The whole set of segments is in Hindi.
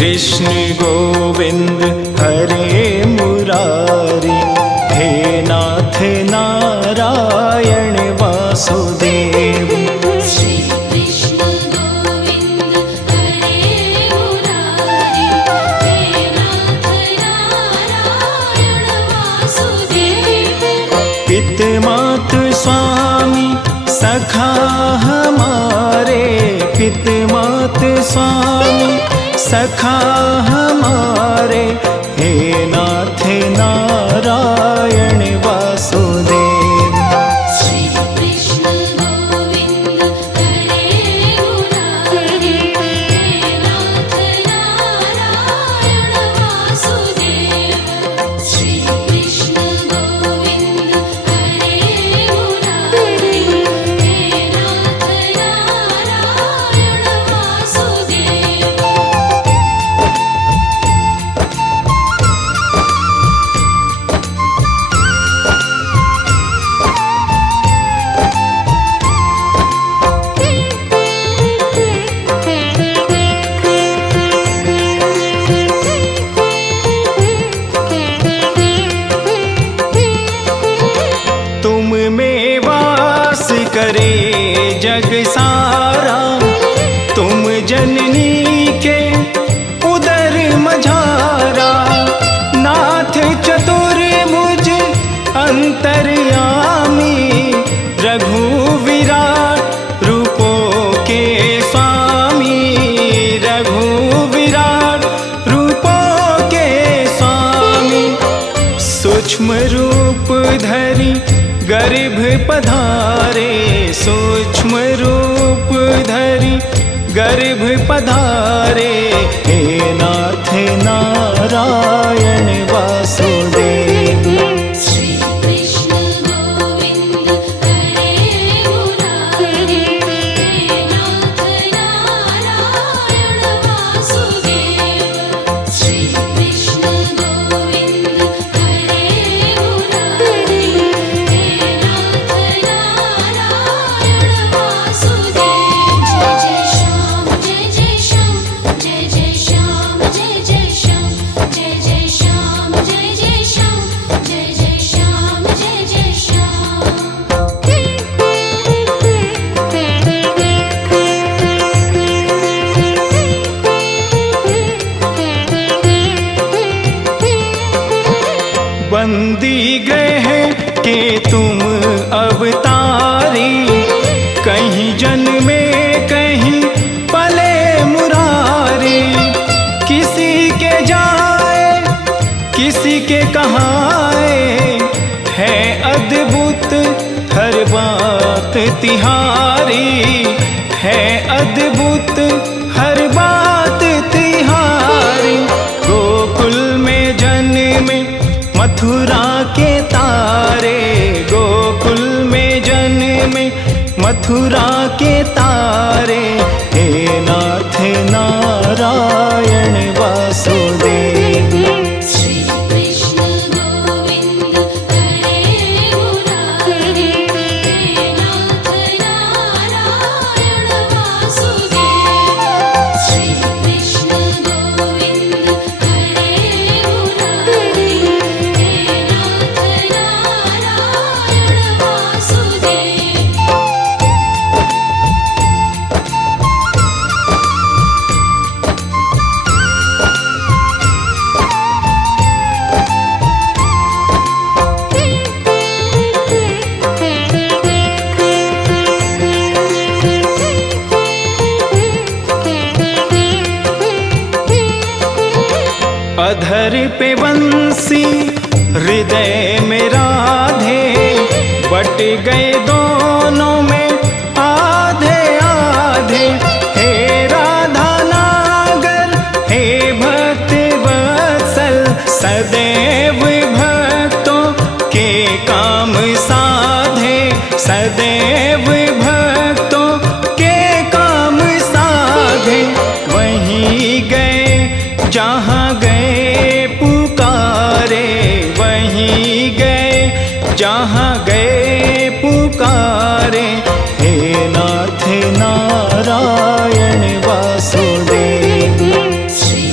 कृष्ण गोविंद हरे मुरारी, हे नाथ नारायण वासुदेव। श्री कृष्ण गोविंद हरे मुरारी, हे नाथ नारायण वासुदेव। पित मात स्वामी सखा हमारे, पित मात स्वामी सखा हमारे, हे नाथ नारायण वासुदेव। श्री कृष्ण गोविंद हरे मुरारी, हे नाथ नारायण वासुदेव। श्री कृष्ण गोविंद हरे मुरारी, हे नाथ नारायण वासुदेव। तुम में वास करे जग सारा, तुम जननी के उदर मझारा। नाथ चतुर्भुज अंतर्यामी, रघु विराट रूपों के स्वामी, रघु विराट रूपों के स्वामी। सूक्ष्म रूप धरि गर्भ पधारे, सूक्ष्म रूप धरि गर्भ पधारे, हे नाथ नारायण वासुदेव। श्री कृष्ण गोविंद हरे मुरारी, हे नाथ नारायण वासुदेव। श्री कृष्ण गोविंद हरे मुरारी, हे नाथ नारायण वासुदेव। जय जय श्याम जय जय श्याम, जय जय श्याम जय जय श्याम, जय जय श्याम जय जय श्याम, जय जय श्याम जय जय श्याम। बंदी ग्रह के तुम अवतारी, कहीं जन्मे कहीं पले मुरारी। किसी के जाए किसी के कहाए, है अद्भुत हर बात तिहारी, है अद्भुत हर बात तिहारी। गोकुल में जन्मे मथुरा के तारे, गोकुल में जन्मे मथुरा के तारे, हे नाथ नारायण वासुदेव। श्री कृष्ण गोविंद हरे मुरारी, हे नाथ नारायण वासुदेव। श्री कृष्ण गोविंद हरे मुरारी, हे नाथ नारायण वासुदेव। अधर पे बंसी हृदय में राधे, बट गए दोनों में आधे आधे। हे राधा नागर हे भक्त वत्सल, सदैव भक्तों के काम साधे, सदैव भक्तों के काम साधे। वहीं गए जहाँ गए पुकारे, वहीं गए जहाँ गए पुकारे, हे नाथ नारायण वासुदेव। श्री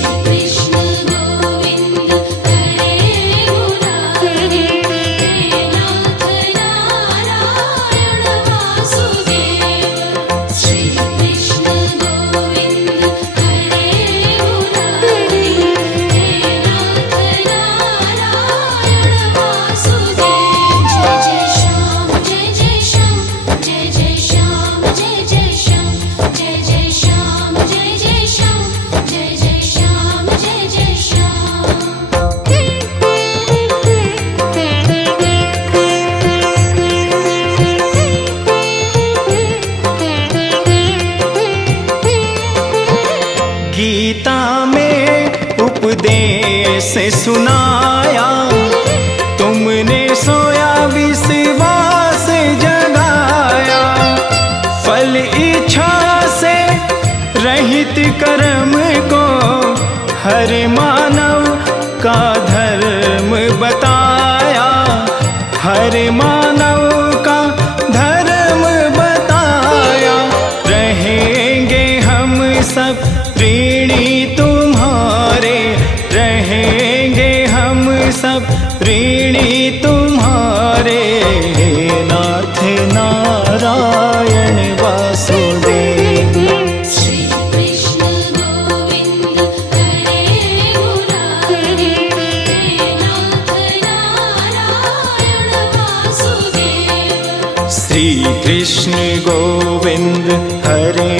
गीता में उपदेश सुनाया, तुमने सोया विश्वास जगाया। फल इच्छा से रहित कर्म को हर मानव का धर्म बताया, हर मानव का धर्म बताया। रहेंगे हम सब ऋणी तुम्हारे, रहेंगे हम सब ऋणी तुम्हारे। नाथ नारायण वासुदेव। श्री कृष्ण गोविंद हरे मुरारी, हे नाथ नारायण वासुदेव। श्री कृष्ण गोविंद हरे